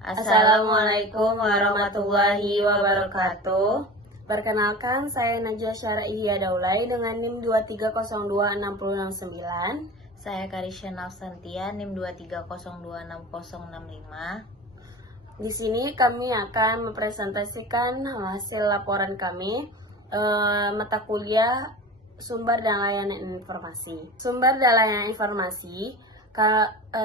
Assalamualaikum warahmatullahi wabarakatuh. Perkenalkan, saya Najia Syara Ihya Daulay dengan NIM 2302669. Saya Karisya Nafsantia, NIM 230266065. Di sini kami akan mempresentasikan hasil laporan kami mata kuliah Sumber dan Layanan Informasi. Sumber dan Layanan Informasi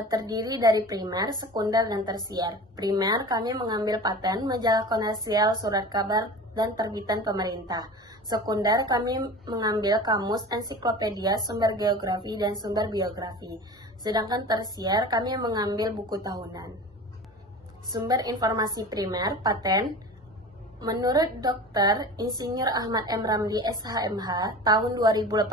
terdiri dari primer, sekunder, dan tersier. Primer, kami mengambil paten, majalah komersial, surat kabar, dan terbitan pemerintah. Sekunder, kami mengambil kamus, ensiklopedia, sumber geografi, dan sumber biografi. Sedangkan tersier, kami mengambil buku tahunan. Sumber informasi primer, paten. Menurut Dr. Insinyur Ahmad M. Ramli SHMH, tahun 2018,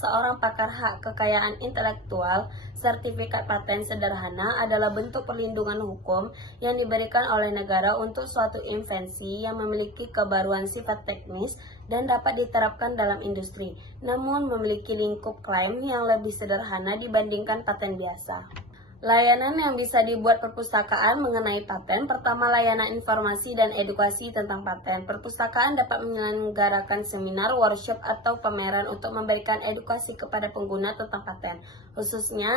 seorang pakar hak kekayaan intelektual, sertifikat paten sederhana adalah bentuk perlindungan hukum yang diberikan oleh negara untuk suatu invensi yang memiliki kebaruan sifat teknis dan dapat diterapkan dalam industri, namun memiliki lingkup klaim yang lebih sederhana dibandingkan paten biasa. Layanan yang bisa dibuat perpustakaan mengenai paten. Pertama, layanan informasi dan edukasi tentang paten. Perpustakaan dapat menyelenggarakan seminar, workshop, atau pameran untuk memberikan edukasi kepada pengguna tentang paten, khususnya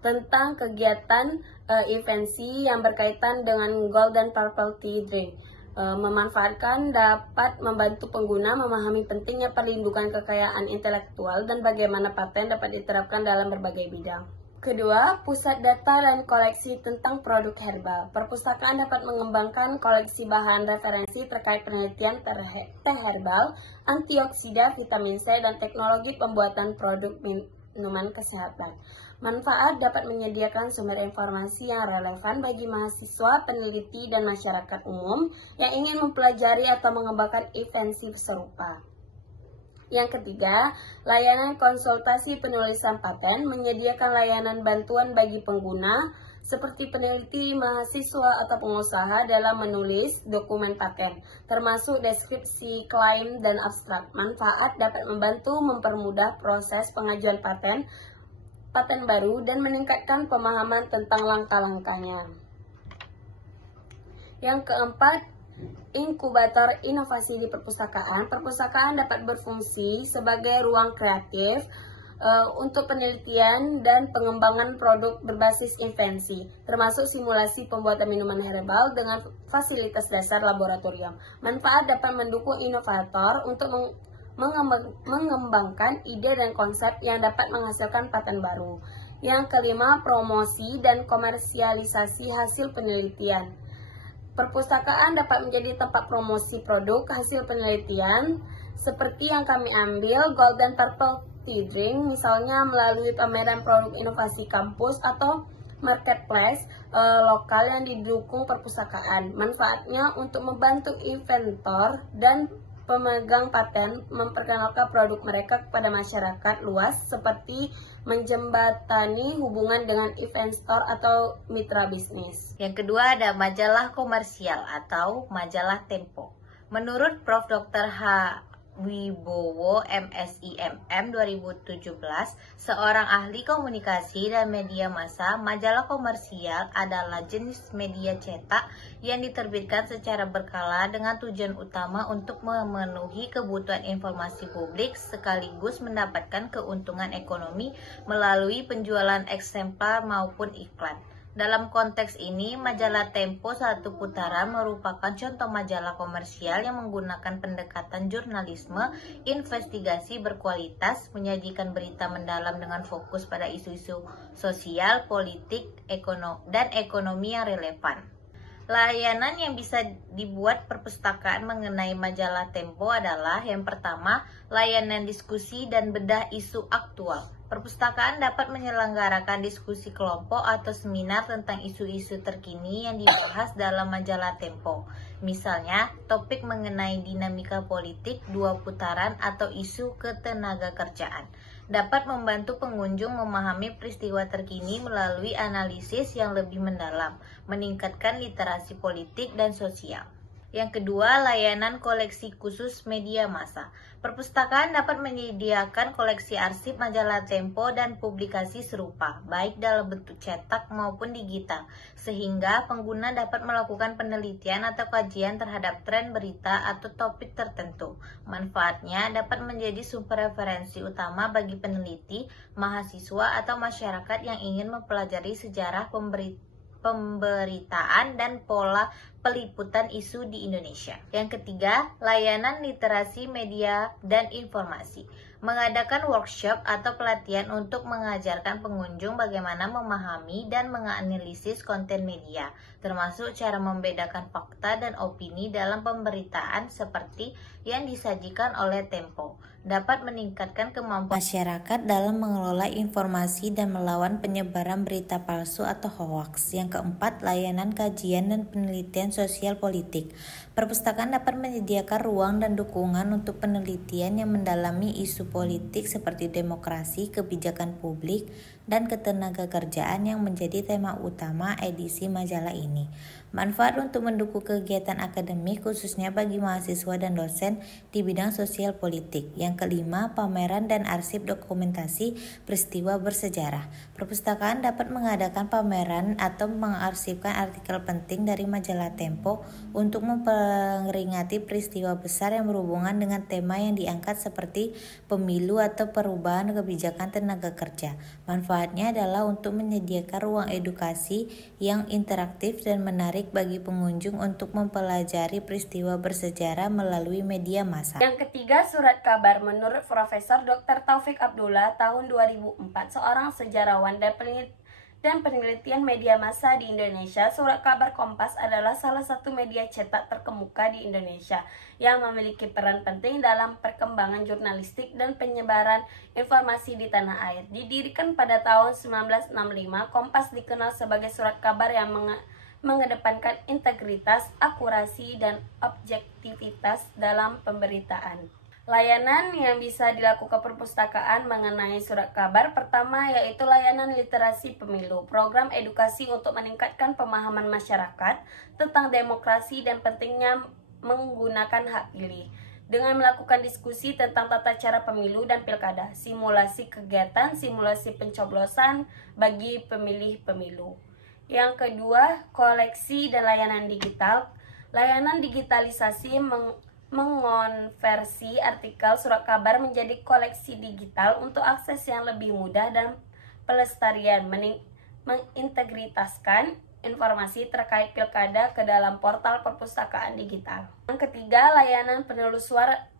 tentang kegiatan invensi yang berkaitan dengan Gold dan Purple Tea Drink. Memanfaatkan dapat membantu pengguna memahami pentingnya perlindungan kekayaan intelektual dan bagaimana paten dapat diterapkan dalam berbagai bidang. Kedua, pusat data dan koleksi tentang produk herbal. Perpustakaan dapat mengembangkan koleksi bahan referensi terkait penelitian teh herbal, antioksida, vitamin C, dan teknologi pembuatan produk minuman kesehatan. Manfaat dapat menyediakan sumber informasi yang relevan bagi mahasiswa, peneliti, dan masyarakat umum yang ingin mempelajari atau mengembangkan invensi serupa. Yang ketiga, layanan konsultasi penulisan paten menyediakan layanan bantuan bagi pengguna seperti peneliti, mahasiswa, atau pengusaha dalam menulis dokumen paten, termasuk deskripsi, klaim, dan abstrak. Manfaat dapat membantu mempermudah proses pengajuan paten baru dan meningkatkan pemahaman tentang langkah-langkahnya. Yang keempat, inkubator inovasi di perpustakaan. Perpustakaan dapat berfungsi sebagai ruang kreatif untuk penelitian dan pengembangan produk berbasis invensi, termasuk simulasi pembuatan minuman herbal dengan fasilitas dasar laboratorium. Manfaat dapat mendukung inovator untuk mengembangkan ide dan konsep yang dapat menghasilkan paten baru. Yang kelima, promosi dan komersialisasi hasil penelitian. Perpustakaan dapat menjadi tempat promosi produk hasil penelitian seperti yang kami ambil Gold dan Purple Tea Drink, misalnya melalui pameran produk inovasi kampus atau marketplace lokal yang didukung perpustakaan. Manfaatnya untuk membantu inventor dan pemegang paten memperkenalkan produk mereka kepada masyarakat luas seperti menjembatani hubungan dengan investor atau mitra bisnis. Yang kedua ada majalah komersial atau majalah Tempo. Menurut Prof. Dr. H. Wibowo MSI MM 2017, seorang ahli komunikasi dan media massa, majalah komersial adalah jenis media cetak yang diterbitkan secara berkala dengan tujuan utama untuk memenuhi kebutuhan informasi publik sekaligus mendapatkan keuntungan ekonomi melalui penjualan eksemplar maupun iklan. Dalam konteks ini, majalah Tempo Satu Putaran merupakan contoh majalah komersial yang menggunakan pendekatan jurnalisme investigasi berkualitas, menyajikan berita mendalam dengan fokus pada isu-isu sosial, politik, dan ekonomi yang relevan. Layanan yang bisa dibuat perpustakaan mengenai majalah Tempo adalah yang pertama, layanan diskusi dan bedah isu aktual. Perpustakaan dapat menyelenggarakan diskusi kelompok atau seminar tentang isu-isu terkini yang dibahas dalam majalah Tempo. Misalnya, topik mengenai dinamika politik, 2 putaran, atau isu ketenagakerjaan. Dapat membantu pengunjung memahami peristiwa terkini melalui analisis yang lebih mendalam, meningkatkan literasi politik dan sosial. Yang kedua, layanan koleksi khusus media massa. Perpustakaan dapat menyediakan koleksi arsip majalah Tempo dan publikasi serupa, baik dalam bentuk cetak maupun digital, sehingga pengguna dapat melakukan penelitian atau kajian terhadap tren berita atau topik tertentu. Manfaatnya dapat menjadi sumber referensi utama bagi peneliti, mahasiswa, atau masyarakat yang ingin mempelajari sejarah pemberitaan dan pola peliputan isu di Indonesia. Yang ketiga, layanan literasi media dan informasi. Mengadakan workshop atau pelatihan untuk mengajarkan pengunjung bagaimana memahami dan menganalisis konten media, termasuk cara membedakan fakta dan opini dalam pemberitaan seperti yang disajikan oleh Tempo. Dapat meningkatkan kemampuan masyarakat dalam mengelola informasi dan melawan penyebaran berita palsu atau hoaks. Yang keempat, layanan kajian dan penelitian sosial politik. Perpustakaan dapat menyediakan ruang dan dukungan untuk penelitian yang mendalami isu politik seperti demokrasi, kebijakan publik, dan ketenagakerjaan yang menjadi tema utama edisi majalah ini. Manfaat untuk mendukung kegiatan akademik khususnya bagi mahasiswa dan dosen di bidang sosial politik. Yang kelima, pameran dan arsip dokumentasi peristiwa bersejarah. Perpustakaan dapat mengadakan pameran atau mengarsipkan artikel penting dari majalah Tempo untuk memperingati peristiwa besar yang berhubungan dengan tema yang diangkat seperti pemilu atau perubahan kebijakan tenaga kerja. Manfaatnya adalah untuk menyediakan ruang edukasi yang interaktif dan menarik bagi pengunjung untuk mempelajari peristiwa bersejarah melalui media massa. Yang ketiga, surat kabar. Menurut Profesor Dr. Taufik Abdullah tahun 2004, seorang sejarawan dan penelitian media massa di Indonesia, surat kabar Kompas adalah salah satu media cetak terkemuka di Indonesia yang memiliki peran penting dalam perkembangan jurnalistik dan penyebaran informasi di tanah air. Didirikan pada tahun 1965, Kompas dikenal sebagai surat kabar yang mengedepankan integritas, akurasi, dan objektivitas dalam pemberitaan. Layanan yang bisa dilakukan perpustakaan mengenai surat kabar pertama yaitu layanan literasi pemilu, program edukasi untuk meningkatkan pemahaman masyarakat tentang demokrasi dan pentingnya menggunakan hak pilih, dengan melakukan diskusi tentang tata cara pemilu dan pilkada, simulasi kegiatan, simulasi pencoblosan bagi pemilih pemilu. Yang kedua, koleksi dan layanan digital. Layanan digitalisasi mengonversi artikel surat kabar menjadi koleksi digital untuk akses yang lebih mudah dan pelestarian, mengintegritaskan informasi terkait pilkada ke dalam portal perpustakaan digital. Yang ketiga, layanan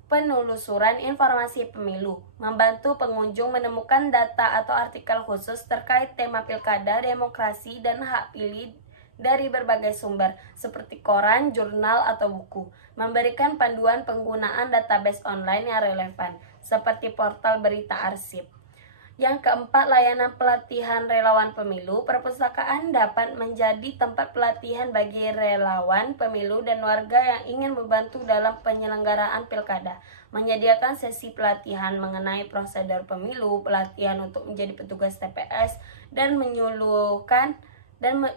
penelusuran informasi pemilu, membantu pengunjung menemukan data atau artikel khusus terkait tema pilkada, demokrasi, dan hak pilih dari berbagai sumber, seperti koran, jurnal, atau buku, memberikan panduan penggunaan database online yang relevan, seperti portal berita arsip. Yang keempat, layanan pelatihan relawan pemilu. Perpustakaan dapat menjadi tempat pelatihan bagi relawan pemilu dan warga yang ingin membantu dalam penyelenggaraan pilkada, menyediakan sesi pelatihan mengenai prosedur pemilu, pelatihan untuk menjadi petugas TPS, dan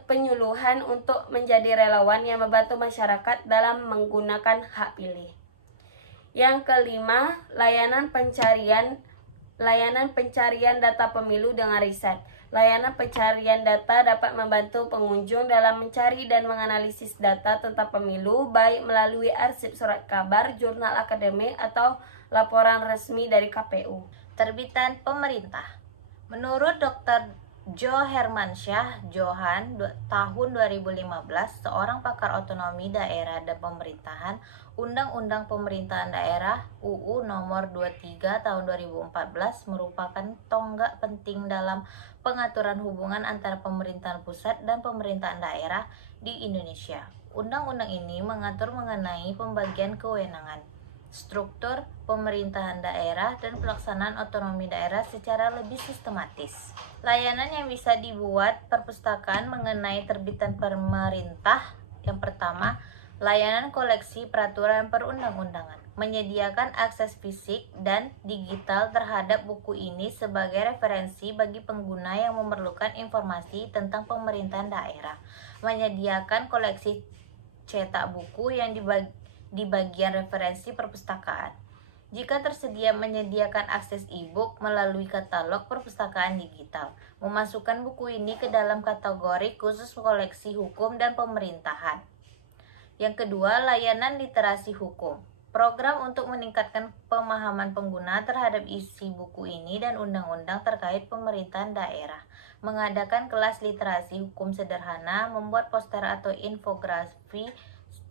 penyuluhan untuk menjadi relawan yang membantu masyarakat dalam menggunakan hak pilih. Yang kelima, layanan pencarian data pemilu dengan riset. Layanan pencarian data dapat membantu pengunjung dalam mencari dan menganalisis data tentang pemilu, baik melalui arsip surat kabar, jurnal akademik, atau laporan resmi dari KPU. Terbitan pemerintah. Menurut Dr. Jo Hermansyah Johan tahun 2015, seorang pakar otonomi daerah dan pemerintahan, Undang-Undang Pemerintahan Daerah UU Nomor 23 tahun 2014 merupakan tonggak penting dalam pengaturan hubungan antara pemerintahan pusat dan pemerintahan daerah di Indonesia. Undang-undang ini mengatur mengenai pembagian kewenangan, struktur pemerintahan daerah, dan pelaksanaan otonomi daerah secara lebih sistematis. Layanan yang bisa dibuat perpustakaan mengenai terbitan pemerintah. Yang pertama, layanan koleksi peraturan perundang-undangan, menyediakan akses fisik dan digital terhadap buku ini sebagai referensi bagi pengguna yang memerlukan informasi tentang pemerintahan daerah, menyediakan koleksi cetak buku yang di bagian referensi perpustakaan. Jika tersedia menyediakan akses e-book melalui katalog perpustakaan digital, memasukkan buku ini ke dalam kategori khusus koleksi hukum dan pemerintahan. Yang kedua, layanan literasi hukum. Program untuk meningkatkan pemahaman pengguna terhadap isi buku ini dan undang-undang terkait pemerintahan daerah. Mengadakan kelas literasi hukum sederhana, membuat poster atau infografi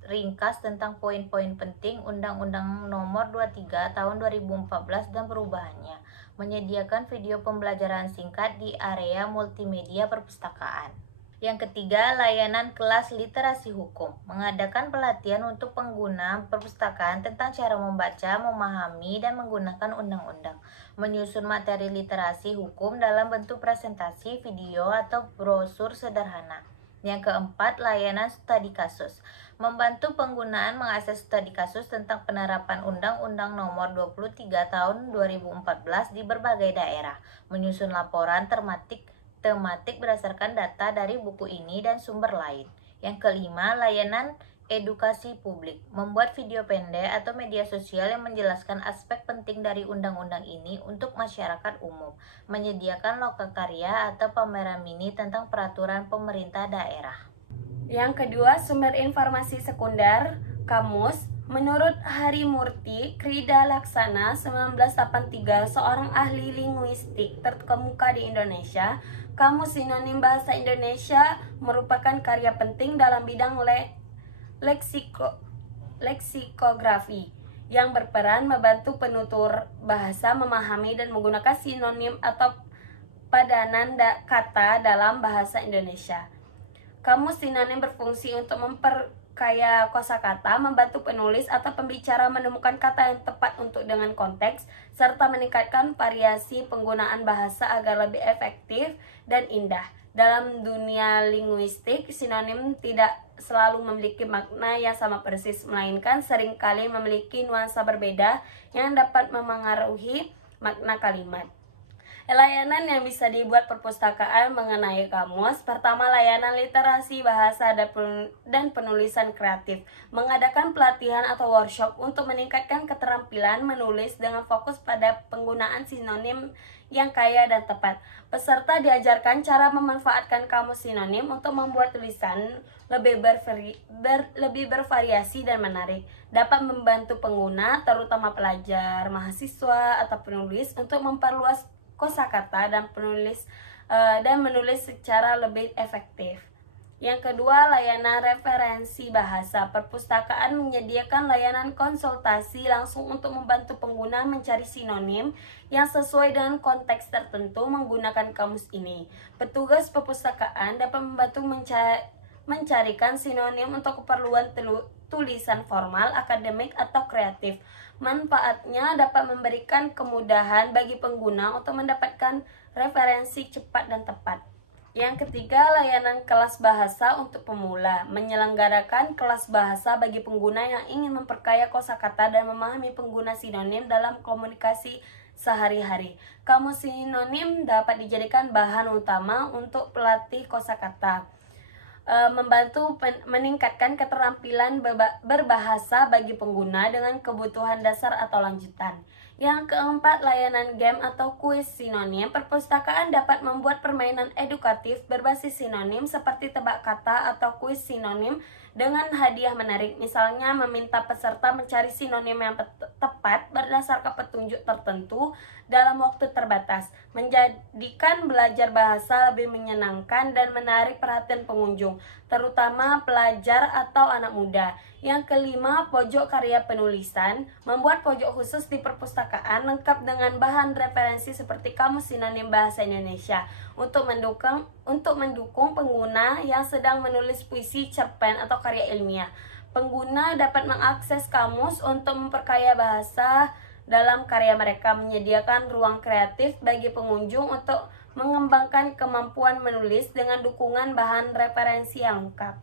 ringkas tentang poin-poin penting Undang-Undang Nomor 23 Tahun 2014 dan perubahannya. Menyediakan video pembelajaran singkat di area multimedia perpustakaan. Yang ketiga, layanan kelas literasi hukum. Mengadakan pelatihan untuk pengguna perpustakaan tentang cara membaca, memahami, dan menggunakan undang-undang. Menyusun materi literasi hukum dalam bentuk presentasi, video, atau brosur sederhana. Yang keempat, layanan studi kasus. Membantu penggunaan mengakses studi kasus tentang penerapan Undang-Undang Nomor 23 Tahun 2014 di berbagai daerah. Menyusun laporan tematik berdasarkan data dari buku ini dan sumber lain. Yang kelima, layanan edukasi publik. Membuat video pendek atau media sosial yang menjelaskan aspek penting dari undang-undang ini untuk masyarakat umum. Menyediakan lokakarya atau pameran mini tentang peraturan pemerintah daerah. Yang kedua, sumber informasi sekunder, kamus. Menurut Harimurti Krida Laksana 1983, seorang ahli linguistik terkemuka di Indonesia, Kamus Sinonim Bahasa Indonesia merupakan karya penting dalam bidang leksikografi yang berperan membantu penutur bahasa memahami dan menggunakan sinonim atau padanan kata dalam bahasa Indonesia. Kamus sinonim berfungsi untuk memperkaya kosakata, membantu penulis atau pembicara menemukan kata yang tepat untuk dengan konteks, serta meningkatkan variasi penggunaan bahasa agar lebih efektif dan indah. Dalam dunia linguistik, sinonim tidak selalu memiliki makna yang sama persis, melainkan seringkali memiliki nuansa berbeda yang dapat memengaruhi makna kalimat. Layanan yang bisa dibuat perpustakaan mengenai kamus. Pertama, layanan literasi bahasa dan penulisan kreatif. Mengadakan pelatihan atau workshop untuk meningkatkan keterampilan menulis dengan fokus pada penggunaan sinonim yang kaya dan tepat. Peserta diajarkan cara memanfaatkan kamus sinonim untuk membuat tulisan lebih bervariasi dan menarik. Dapat membantu pengguna, terutama pelajar, mahasiswa, atau penulis untuk memperluas kosakata dan menulis secara lebih efektif. Yang kedua, layanan referensi bahasa. Perpustakaan menyediakan layanan konsultasi langsung untuk membantu pengguna mencari sinonim yang sesuai dengan konteks tertentu menggunakan kamus ini. Petugas perpustakaan dapat membantu mencarikan sinonim untuk keperluan tulisan formal, akademik, atau kreatif. Manfaatnya dapat memberikan kemudahan bagi pengguna untuk mendapatkan referensi cepat dan tepat. Yang ketiga, layanan kelas bahasa untuk pemula. Menyelenggarakan kelas bahasa bagi pengguna yang ingin memperkaya kosakata dan memahami pengguna sinonim dalam komunikasi sehari-hari. Kamus sinonim dapat dijadikan bahan utama untuk pelatih kosakata. Membantu meningkatkan keterampilan berbahasa bagi pengguna dengan kebutuhan dasar atau lanjutan. Yang keempat, layanan game atau kuis sinonim. Perpustakaan dapat membuat permainan edukatif berbasis sinonim seperti tebak kata atau kuis sinonim dengan hadiah menarik. Misalnya meminta peserta mencari sinonim yang tepat berdasarkan petunjuk tertentu dalam waktu terbatas, menjadikan belajar bahasa lebih menyenangkan dan menarik perhatian pengunjung, terutama pelajar atau anak muda. Yang kelima, pojok karya penulisan. Membuat pojok khusus di perpustakaan lengkap dengan bahan referensi seperti kamus sinonim bahasa Indonesia untuk mendukung pengguna yang sedang menulis puisi, cerpen, atau karya ilmiah. Pengguna dapat mengakses kamus untuk memperkaya bahasa dalam karya mereka, menyediakan ruang kreatif bagi pengunjung untuk mengembangkan kemampuan menulis dengan dukungan bahan referensi yang lengkap.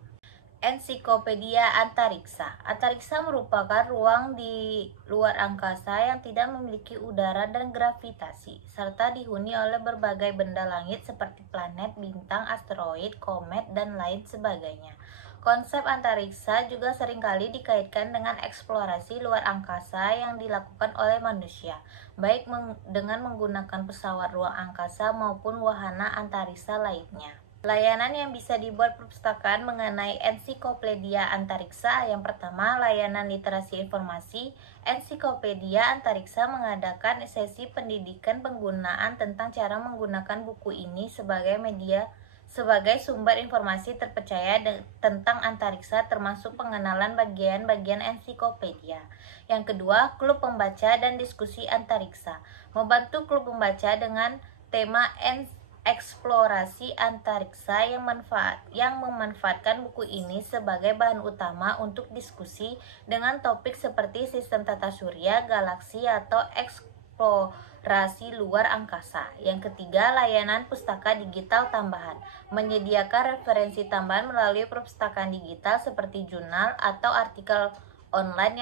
Ensiklopedia Antariksa. Antariksa merupakan ruang di luar angkasa yang tidak memiliki udara dan gravitasi, serta dihuni oleh berbagai benda langit seperti planet, bintang, asteroid, komet, dan lain sebagainya. Konsep antariksa juga seringkali dikaitkan dengan eksplorasi luar angkasa yang dilakukan oleh manusia, baik dengan menggunakan pesawat ruang angkasa maupun wahana antariksa lainnya. Layanan yang bisa dibuat perpustakaan mengenai ensiklopedia antariksa. Yang pertama, layanan literasi informasi. Ensiklopedia antariksa mengadakan sesi pendidikan penggunaan tentang cara menggunakan buku ini sebagai sumber informasi terpercaya tentang antariksa, termasuk pengenalan bagian-bagian ensiklopedia. Yang kedua, klub pembaca dan diskusi antariksa. Membantu klub pembaca dengan tema eksplorasi antariksa yang memanfaatkan buku ini sebagai bahan utama untuk diskusi dengan topik seperti sistem tata surya, galaksi, atau eksplorasi luar angkasa. Yang ketiga, layanan pustaka digital tambahan. Menyediakan referensi tambahan melalui perpustakaan digital seperti jurnal atau artikel online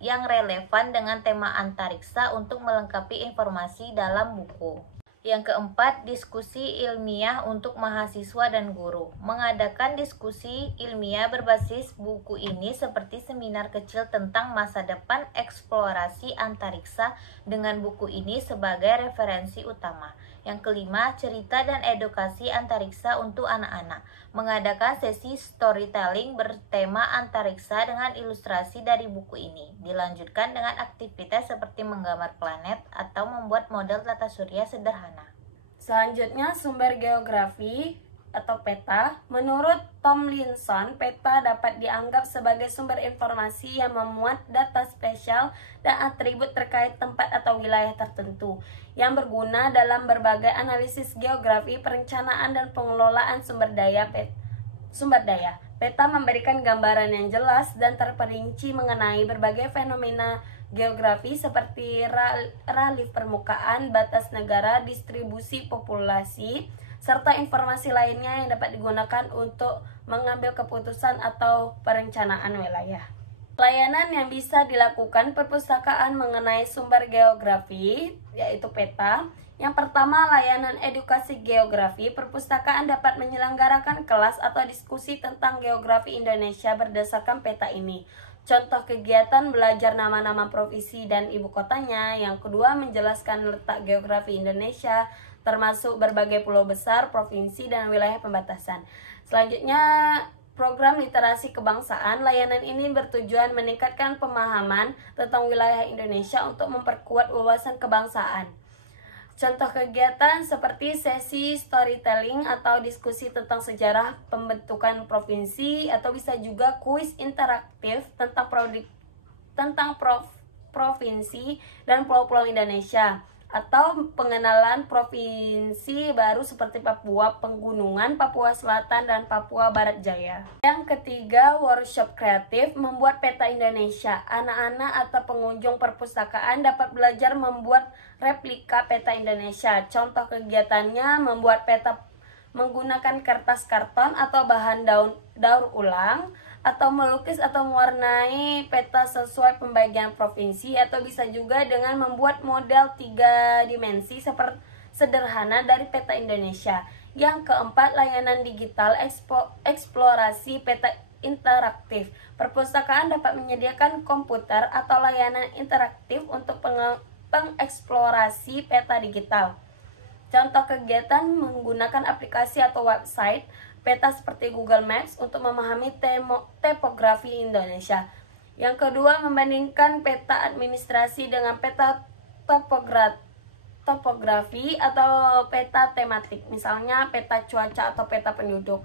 yang relevan dengan tema antariksa untuk melengkapi informasi dalam buku. Yang keempat, diskusi ilmiah untuk mahasiswa dan guru. Mengadakan diskusi ilmiah berbasis buku ini seperti seminar kecil tentang masa depan eksplorasi antariksa dengan buku ini sebagai referensi utama. Yang kelima, cerita dan edukasi antariksa untuk anak-anak. Mengadakan sesi storytelling bertema antariksa dengan ilustrasi dari buku ini. Dilanjutkan dengan aktivitas seperti menggambar planet atau membuat model tata surya sederhana. Selanjutnya, sumber geografi atau peta. Menurut Tomlinson, peta dapat dianggap sebagai sumber informasi yang memuat data spesial dan atribut terkait tempat atau wilayah tertentu yang berguna dalam berbagai analisis geografi, perencanaan, dan pengelolaan sumber daya. Peta memberikan gambaran yang jelas dan terperinci mengenai berbagai fenomena geografi seperti relief permukaan, batas negara, distribusi populasi, serta informasi lainnya yang dapat digunakan untuk mengambil keputusan atau perencanaan wilayah. Layanan yang bisa dilakukan perpustakaan mengenai sumber geografi, yaitu peta. Yang pertama, layanan edukasi geografi. Perpustakaan dapat menyelenggarakan kelas atau diskusi tentang geografi Indonesia berdasarkan peta ini. Contoh kegiatan belajar nama-nama provinsi dan ibu kotanya. Yang kedua, menjelaskan letak geografi Indonesia, termasuk berbagai pulau besar, provinsi, dan wilayah pembatasan. Selanjutnya, program literasi kebangsaan. Layanan ini bertujuan meningkatkan pemahaman tentang wilayah Indonesia untuk memperkuat wawasan kebangsaan. Contoh kegiatan seperti sesi storytelling atau diskusi tentang sejarah pembentukan provinsi, atau bisa juga kuis interaktif tentang provinsi dan pulau-pulau Indonesia, atau pengenalan provinsi baru seperti Papua Pegunungan, Papua Selatan, dan Papua Barat Jaya. Yang ketiga, workshop kreatif membuat peta Indonesia. Anak-anak atau pengunjung perpustakaan dapat belajar membuat replika peta Indonesia. Contoh kegiatannya membuat peta menggunakan kertas karton atau bahan daur ulang, atau melukis atau mewarnai peta sesuai pembagian provinsi, atau bisa juga dengan membuat model 3 dimensi seperti sederhana dari peta Indonesia. Yang keempat, layanan digital eksplorasi peta interaktif. Perpustakaan dapat menyediakan komputer atau layanan interaktif untuk pengeksplorasi peta digital. Contoh kegiatan menggunakan aplikasi atau website peta seperti Google Maps untuk memahami topografi Indonesia. Yang kedua, membandingkan peta administrasi dengan peta topografi atau peta tematik, misalnya peta cuaca atau peta penduduk.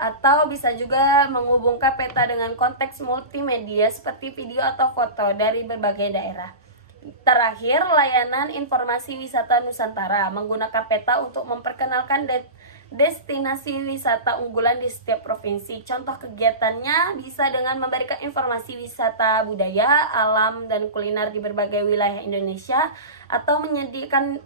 Atau bisa juga menghubungkan peta dengan konteks multimedia seperti video atau foto dari berbagai daerah. Terakhir, layanan informasi wisata Nusantara menggunakan peta untuk memperkenalkan destinasi wisata unggulan di setiap provinsi. Contoh kegiatannya bisa dengan memberikan informasi wisata budaya, alam, dan kuliner di berbagai wilayah Indonesia, atau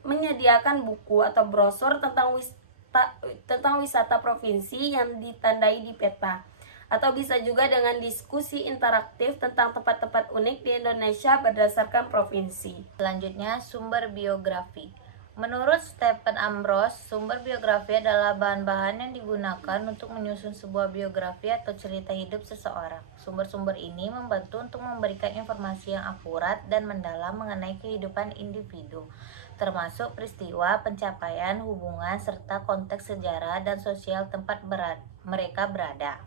menyediakan buku atau brosur tentang wisata provinsi yang ditandai di peta. Atau bisa juga dengan diskusi interaktif tentang tempat-tempat unik di Indonesia berdasarkan provinsi. Selanjutnya, sumber biografi. Menurut Stephen Ambrose, sumber biografi adalah bahan-bahan yang digunakan untuk menyusun sebuah biografi atau cerita hidup seseorang. Sumber-sumber ini membantu untuk memberikan informasi yang akurat dan mendalam mengenai kehidupan individu, termasuk peristiwa, pencapaian, hubungan, serta konteks sejarah dan sosial tempat mereka berada.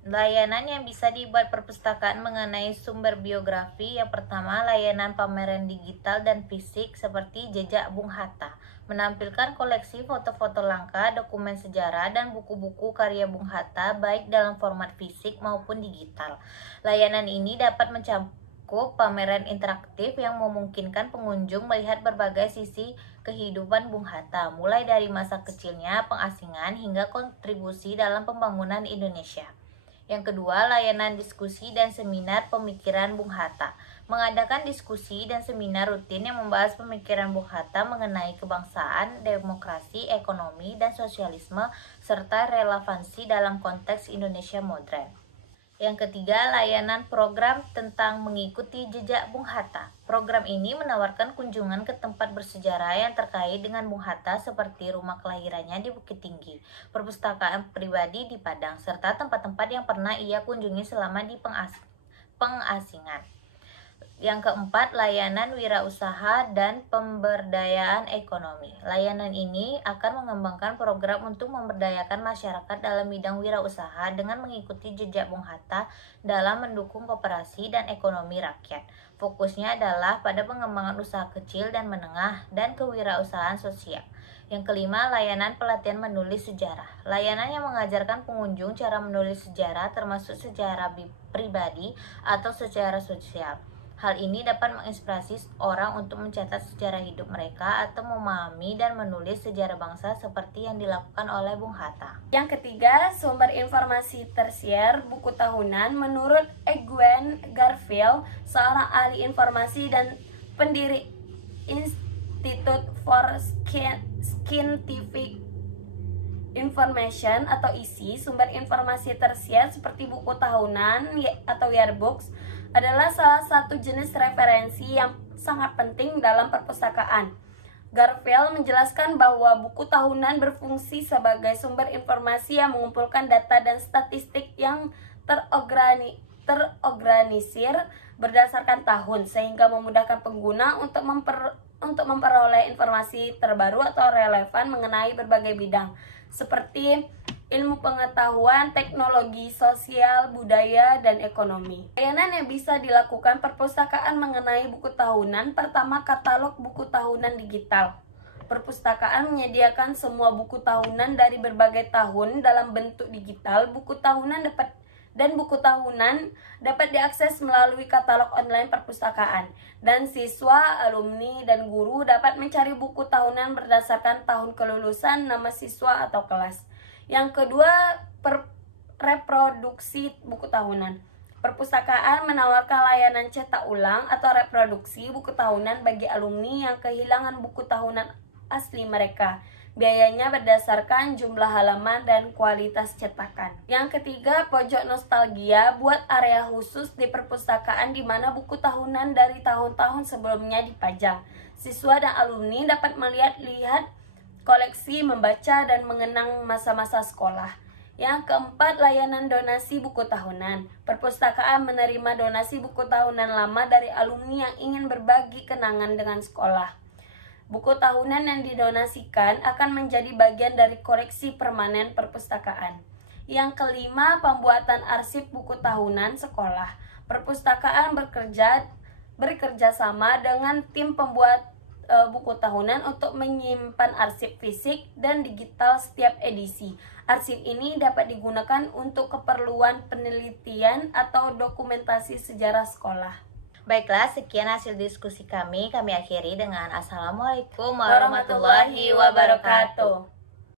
Layanan yang bisa dibuat perpustakaan mengenai sumber biografi. Yang pertama, layanan pameran digital dan fisik seperti Jejak Bung Hatta, menampilkan koleksi foto-foto langka, dokumen sejarah, dan buku-buku karya Bung Hatta baik dalam format fisik maupun digital. Layanan ini dapat mencakup pameran interaktif yang memungkinkan pengunjung melihat berbagai sisi kehidupan Bung Hatta, mulai dari masa kecilnya, pengasingan, hingga kontribusi dalam pembangunan Indonesia. Yang kedua, layanan diskusi dan seminar pemikiran Bung Hatta, mengadakan diskusi dan seminar rutin yang membahas pemikiran Bung Hatta mengenai kebangsaan, demokrasi, ekonomi, dan sosialisme, serta relevansi dalam konteks Indonesia modern. Yang ketiga, layanan program tentang mengikuti jejak Bung Hatta. Program ini menawarkan kunjungan ke tempat bersejarah yang terkait dengan Bung Hatta seperti rumah kelahirannya di Bukit Tinggi, perpustakaan pribadi di Padang, serta tempat-tempat yang pernah ia kunjungi selama di pengasingan. Yang keempat, layanan wirausaha dan pemberdayaan ekonomi. Layanan ini akan mengembangkan program untuk memberdayakan masyarakat dalam bidang wirausaha dengan mengikuti jejak Bung Hatta dalam mendukung koperasi dan ekonomi rakyat. Fokusnya adalah pada pengembangan usaha kecil dan menengah dan kewirausahaan sosial. Yang kelima, layanan pelatihan menulis sejarah. Layanan yang mengajarkan pengunjung cara menulis sejarah termasuk sejarah pribadi atau sejarah sosial. Hal ini dapat menginspirasi orang untuk mencatat sejarah hidup mereka atau memahami dan menulis sejarah bangsa seperti yang dilakukan oleh Bung Hatta. Yang ketiga, sumber informasi tersier buku tahunan. Menurut Eugene Garfield, seorang ahli informasi dan pendiri Institute for Scientific Information atau ISI, sumber informasi tersier seperti buku tahunan atau yearbooks adalah salah satu jenis referensi yang sangat penting dalam perpustakaan. Garfield menjelaskan bahwa buku tahunan berfungsi sebagai sumber informasi yang mengumpulkan data dan statistik yang terorganisir berdasarkan tahun, sehingga memudahkan pengguna untuk memperoleh informasi terbaru atau relevan mengenai berbagai bidang, seperti ilmu pengetahuan, teknologi, sosial, budaya, dan ekonomi. Layanan yang bisa dilakukan perpustakaan mengenai buku tahunan. Pertama, katalog buku tahunan digital. Perpustakaan menyediakan semua buku tahunan dari berbagai tahun dalam bentuk digital. Buku tahunan dapat diakses melalui katalog online perpustakaan. Dan siswa, alumni, dan guru dapat mencari buku tahunan berdasarkan tahun kelulusan, nama siswa, atau kelas. Yang kedua, reproduksi buku tahunan. Perpustakaan menawarkan layanan cetak ulang atau reproduksi buku tahunan bagi alumni yang kehilangan buku tahunan asli mereka. Biayanya berdasarkan jumlah halaman dan kualitas cetakan. Yang ketiga, pojok nostalgia. Buat area khusus di perpustakaan di mana buku tahunan dari tahun-tahun sebelumnya dipajang. Siswa dan alumni dapat melihat koleksi, membaca, dan mengenang masa-masa sekolah. Yang keempat, layanan donasi buku tahunan. Perpustakaan menerima donasi buku tahunan lama dari alumni yang ingin berbagi kenangan dengan sekolah. Buku tahunan yang didonasikan akan menjadi bagian dari koleksi permanen perpustakaan. Yang kelima, pembuatan arsip buku tahunan sekolah. Perpustakaan bekerja sama dengan tim pembuat buku tahunan untuk menyimpan arsip fisik dan digital setiap edisi. Arsip ini dapat digunakan untuk keperluan penelitian atau dokumentasi sejarah sekolah. Baiklah, sekian hasil diskusi kami. Kami akhiri dengan Assalamualaikum warahmatullahi wabarakatuh.